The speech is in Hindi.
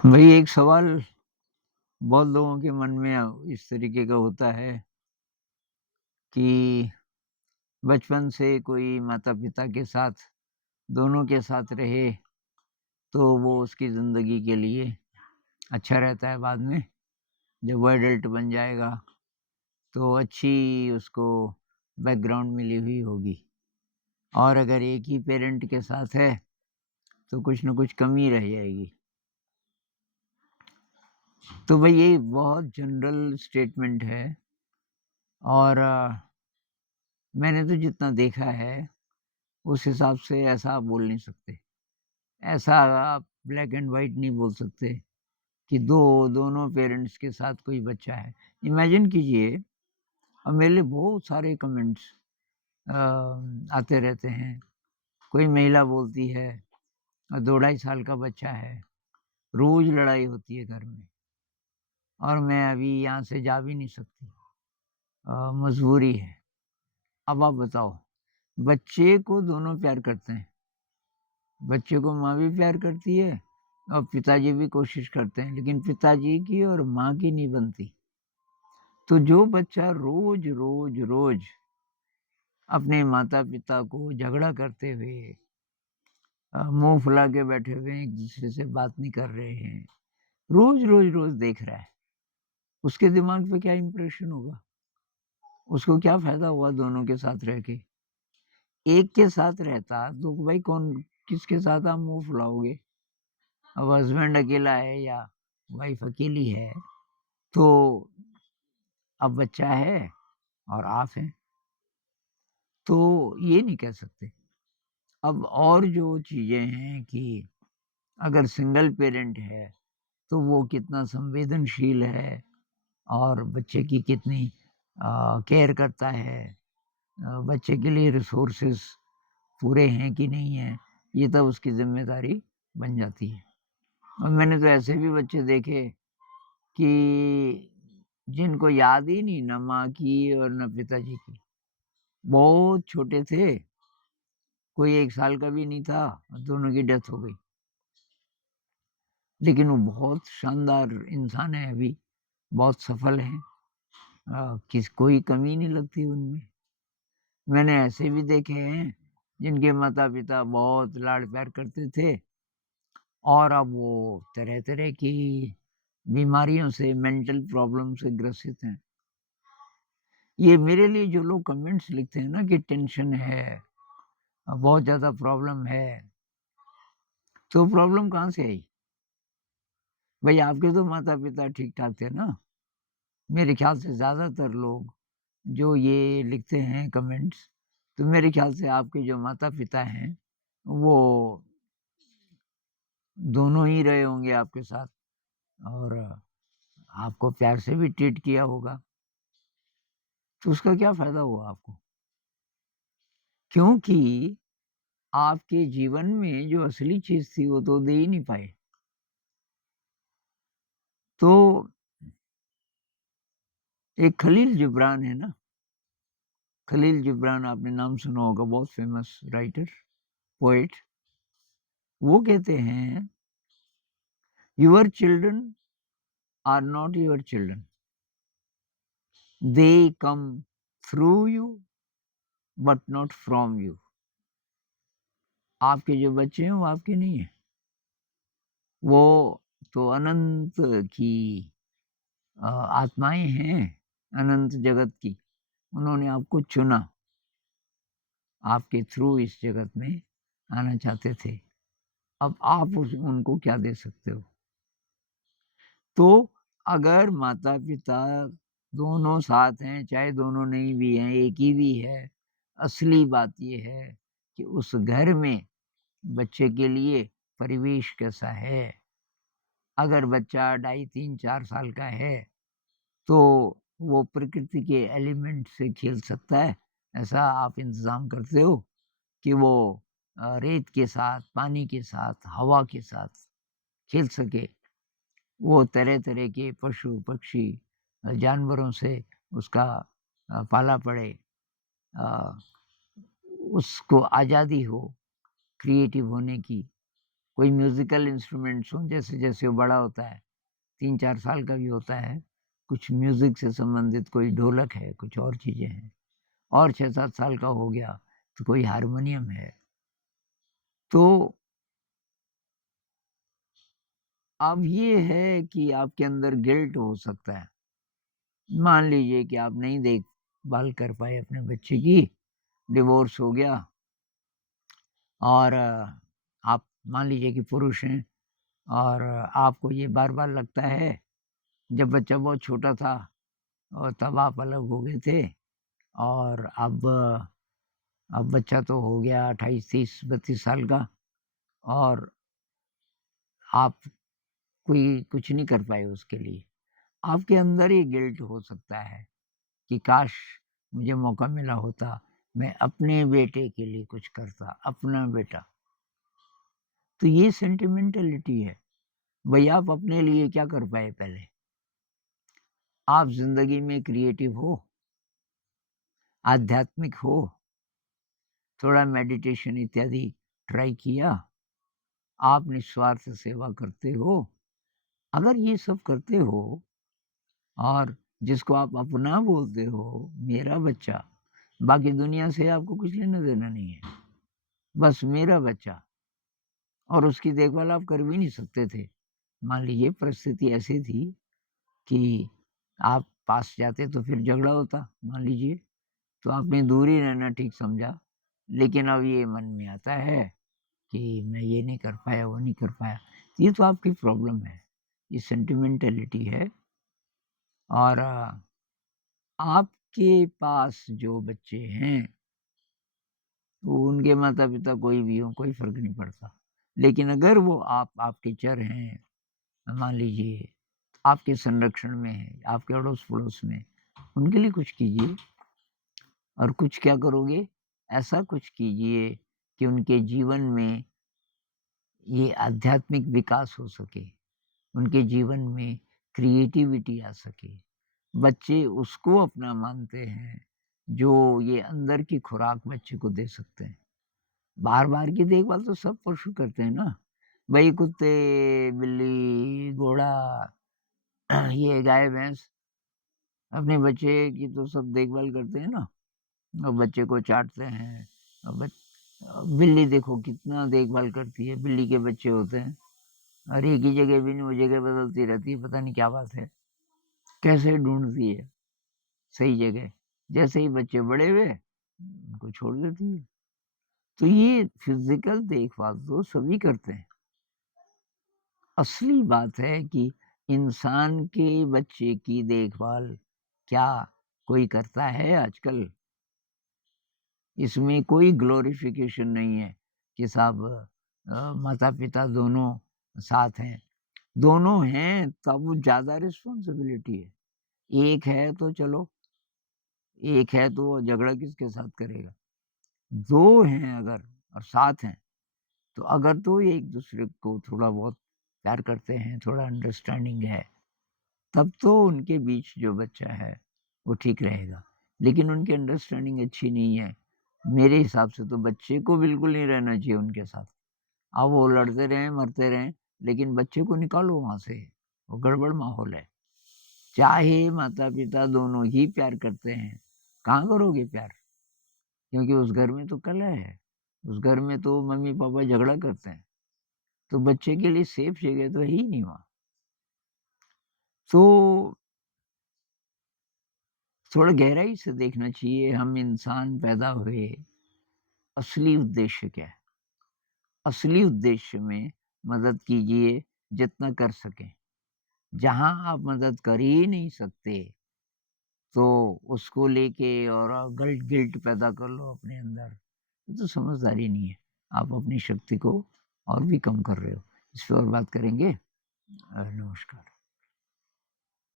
भई एक सवाल बहुत लोगों के मन में इस तरीके का होता है कि बचपन से कोई माता-पिता के साथ दोनों के साथ रहे, तो वो उसकी ज़िंदगी के लिए अच्छा रहता है बाद में। जब वो एडल्ट बन जाएगा, तो अच्छी उसको बैकग्राउंड मिली हुई होगी और अगर एक ही पेरेंट के साथ है, तो कुछ न कुछ कमी रह जाएगी। तो भई ये बहुत जनरल स्टेटमेंट है और मैंने तो जितना देखा है, उस हिसाब से ऐसा आप बोल नहीं सकते। ऐसा आप ब्लैक एंड व्हाइट नहीं बोल सकते कि दोनों पेरेंट्स के साथ कोई बच्चा है। इमेजिन कीजिए अब मेरे लिए बहुत सारे कमेंट्स अ, आते रहते हैं। कोई महिला बोलती है 2 ढाई साल का बच्चा है, रोज़ लड़ाई होती है घर में और मैं अभी यहाँ से जा भी नहीं सकती। मजबूरी है। अब आप बताओ, बच्चे को दोनों प्यार करते हैं। बच्चे को माँ भी प्यार करती है और पिताजी भी कोशिश करते हैं, लेकिन पिताजी की और माँ की नहीं बनती। तो जो बच्चा रोज़ अपने माता-पिता को झगड़ा करते हुए मुँह फुला के बैठे हुए हैं, एक-दूसरे से बात नहीं कर रहे हैं, रोज़ देख रहा है, उसके दिमाग पे क्या इम्प्रेशन होगा? उसको क्या फ़ायदा हुआ दोनों के साथ रह के? एक के साथ रहता तो भाई कौन किसके साथ आप मुँह फुलाओगे? अब हस्बैंड अकेला है या वाइफ़ अकेली है, तो अब बच्चा है और आप हैं, तो ये नहीं कह सकते। अब और जो चीज़ें हैं कि अगर सिंगल पेरेंट है, तो वो कितना संवेदनशील है और बच्चे की कितनी केयर करता है। बच्चे के लिए रिसोर्सेज़ पूरे हैं कि नहीं हैं, ये तब उसकी ज़िम्मेदारी बन जाती है। और मैंने तो ऐसे भी बच्चे देखे कि जिनको याद ही नहीं ना माँ की और ना पिताजी की। बहुत छोटे थे, कोई 1 साल का भी नहीं था और दोनों की डेथ हो गई। लेकिन वो बहुत शानदार इंसान है अभी, बहुत सफल हैं। किस कोई कमी नहीं लगती उनमें। मैंने ऐसे भी देखे हैं, जिनके माता-पिता बहुत लाड-प्यार करते थे और अब वो तरह-तरह की बीमारियों से, मेंटल प्रॉब्लम से ग्रसित हैं। ये मेरे लिए जो लोग कमेंट्स लिखते हैं ना कि टेंशन है, बहुत ज़्यादा प्रॉब्लम है, तो प्रॉब्लम कहाँ से आई? भई आपके तो माता-पिता ठीक-ठाक थे ना? मेरे ख़्याल से ज़्यादातर लोग जो ये लिखते हैं कमेंट्स, तो मेरे ख़्याल से आपके जो माता-पिता हैं, वो दोनों ही रहे होंगे आपके साथ और आपको प्यार से भी ट्रीट किया होगा, तो उसका क्या फ़ायदा हुआ आपको? क्योंकि आपके जीवन में जो असली चीज़ थी, वो तो दे ही नहीं पाए। तो एक खलील जिब्रान है ना, खलील जिब्रान आपने नाम सुना होगा, बहुत फ़ेमस राइटर, पोएट। वो कहते हैं, "your children are not your children, they come through you but not from you." आपके जो बच्चे हैं, वो आपके नहीं हैं। वो तो अनंत की आत्माएँ हैं, अनंत जगत की। उन्होंने आपको चुना, आपके थ्रू इस जगत में आना चाहते थे। अब आप उस उनको क्या दे सकते हो? तो अगर माता-पिता दोनों साथ हैं, चाहे दोनों नहीं भी हैं, एक ही भी है, असली बात ये है कि उस घर में बच्चे के लिए परिवेश कैसा है। अगर बच्चा ढाई 3, 4 साल का है, तो वो प्रकृति के एलिमेंट से खेल सकता है, ऐसा आप इंतज़ाम करते हो कि वो रेत के साथ, पानी के साथ, हवा के साथ खेल सके। वो तरह-तरह के पशु-पक्षी जानवरों से उसका पाला पड़े। अ, उसको आज़ादी हो क्रिएटिव होने की, कोई म्यूज़िकल इंस्ट्रूमेंट्स हों, जैसे-जैसे वो बड़ा होता है, 3-4 साल का भी होता है, कुछ म्यूज़िक से संबंधित कोई ढोलक है, कुछ और चीज़ें हैं, और 6-7 साल का हो गया, तो कोई हारमोनियम है। तो अब ये है कि आपके अंदर गिल्ट हो सकता है। मान लीजिए कि आप नहीं देखभाल कर पाए अपने बच्चे की, डिवोर्स हो गया और आप मान लीजिए कि पुरुष हैं और आपको ये बार-बार लगता है, जब बच्चा बहुत छोटा था और तब आप अलग हो गए थे और अब बच्चा तो हो गया 28, 30, 32 साल का और आप कोई कुछ नहीं कर पाए उसके लिए। आपके अंदर ही गिल्ट हो सकता है कि काश मुझे मौका मिला होता, मैं अपने बेटे के लिए कुछ करता, अपना बेटा। तो ये सेंटिमेंटैलिटी है। भई आप अपने लिए क्या कर पाए पहले? आप ज़िंदगी में क्रिएटिव हो, आध्यात्मिक हो, थोड़ा मेडिटेशन इत्यादि ट्राई किया, आप निस्वार्थ सेवा करते हो। अगर ये सब करते हो और जिसको आप अपना बोलते हो, मेरा बच्चा, बाकी दुनिया से आपको कुछ लेना-देना नहीं है। बस मेरा बच्चा और उसकी देखभाल आप कर भी नहीं सकते थे। मान लीजिए परिस्थिति ऐसी थी कि आप पास जाते तो फिर झगड़ा होता, मान लीजिए, तो आपने दूर ही रहना ठीक समझा। लेकिन अब ये मन में आता है कि मैं ये नहीं कर पाया, वो नहीं कर पाया। ये तो आपकी प्रॉब्लम है, ये सेंटिमेंटैलिटी है और आपके पास जो बच्चे हैं, तो उनके माता-पिता कोई भी हों, कोई फ़र्क नहीं पड़ता। लेकिन अगर वो आप टीचर हैं, मान लीजिए, आपके संरक्षण में हैं, आपके अड़ोस-पड़ोस में, उनके लिए कुछ कीजिए और कुछ क्या करोगे? ऐसा कुछ कीजिए कि उनके जीवन में ये आध्यात्मिक विकास हो सके, उनके जीवन में क्रिएटिविटी आ सके। बच्चे उसको अपना मानते हैं, जो ये अंदर की खुराक बच्चे को दे सकते हैं। बाहर-बाहर की देखभाल तो सब पशु करते हैं ना। भई कुत्ते, बिल्ली, घोड़ा ये गाय-भैंस अपने बच्चे की तो सब देखभाल करते हैं ना और बच्चे को चाटते हैं। बिल्ली देखो कितना देखभाल करती है, बिल्ली के बच्चे होते हैं और एक ही जगह भी नहीं, वो जगह बदलती रहती है, पता नहीं क्या बात है। कैसे ढूँढती है सही जगह। जैसे ही बच्चे बड़े हुए, उनको छोड़ देती है। तो ये फिज़िकल देखभाल तो सभी करते हैं। असली बात है कि इंसान के बच्चे की देखभाल क्या कोई करता है आजकल? इसमें कोई ग्लोरिफ़िकेशन नहीं है कि साहब माता-पिता दोनों साथ हैं। दोनों हैं तब ज़्यादा रिस्पॉन्सिबिलिटी है। एक है तो चलो, एक है तो वो झगड़ा किसके साथ करेगा? 2 हैं अगर और साथ हैं, तो अगर तो एक-दूसरे को थोड़ा बहुत प्यार करते हैं, थोड़ा अंडरस्टैंडिंग है, तब तो उनके बीच जो बच्चा है, वो ठीक रहेगा। लेकिन उनकी अंडरस्टैंडिंग अच्छी नहीं है, मेरे हिसाब से तो बच्चे को बिल्कुल नहीं रहना चाहिए उनके साथ। अब वो लड़ते रहें, मरते रहें, लेकिन बच्चे को निकालो वहाँ से, वो गड़बड़ माहौल है। चाहे माता-पिता दोनों ही प्यार करते हैं, कहाँ करोगे प्यार? क्योंकि उस घर में तो कलह है, उस घर में तो मम्मी-पापा झगड़ा करते हैं, तो बच्चे के लिए सेफ जगह तो है ही नहीं वहाँ। तो थोड़ा गहराई से देखना चाहिए हम इंसान पैदा हुए, असली उद्देश्य क्या है? असली उद्देश्य में मदद कीजिए जितना कर सकें। जहाँ आप मदद कर ही नहीं सकते, तो उसको लेके और गिल्ट पैदा कर लो अपने अंदर, ये तो समझदारी नहीं है। आप अपनी शक्ति को और भी कम कर रहे हो। इस पे और बात करेंगे। नमस्कार।